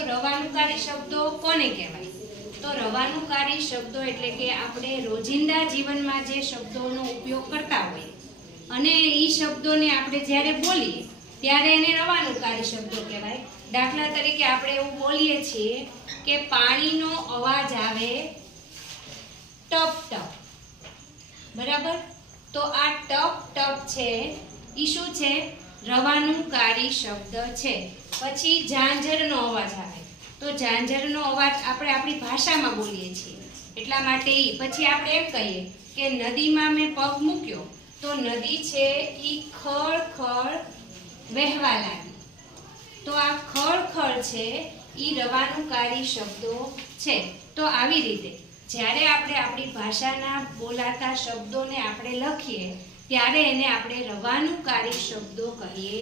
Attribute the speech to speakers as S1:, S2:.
S1: રવાનુકારી શબ્દો કોને કહેવાય? તો રવાનુકારી શબ્દો એટલે કે આપણે રોજિંદા જીવનમાં જે શબ્દોનો ઉપયોગ કરતા હોઈએ અને એ શબ્દોને આપણે જ્યારે બોલીએ, ત્યારે એને રવાનુકારી શબ્દો કહેવાય. દાખલા તરીકે આપણે એવું બોલીએ છીએ કે પાણીનો અવાજ આવે ટપ ટપ. બરાબર? તો આ ટપ ટપ છે એ શું છે? રવાનુકારી શબ્દ છે. પછી ઝાંઝરનો અવાજ આવે. તો ઝાંઝરનો અવાજ આપણે આપણી ભાષામાં બોલીએ છીએ. એટલા માટે એ પછી આપણે એમ કહીએ કે નદીમાં મેં પગ મૂક્યો, તો નદી છે એ ખળ ખળ વહેવા લાગી. તો આ ખળ ખળ છે એ રવાનુકારી શબ્દો છે. તો આવી રીતે જ્યારે આપણે આપણી ભાષાના બોલાતા શબ્દોને આપણે લખીએ, ત્યારે એને આપણે રવાનુકારી શબ્દો કહીએ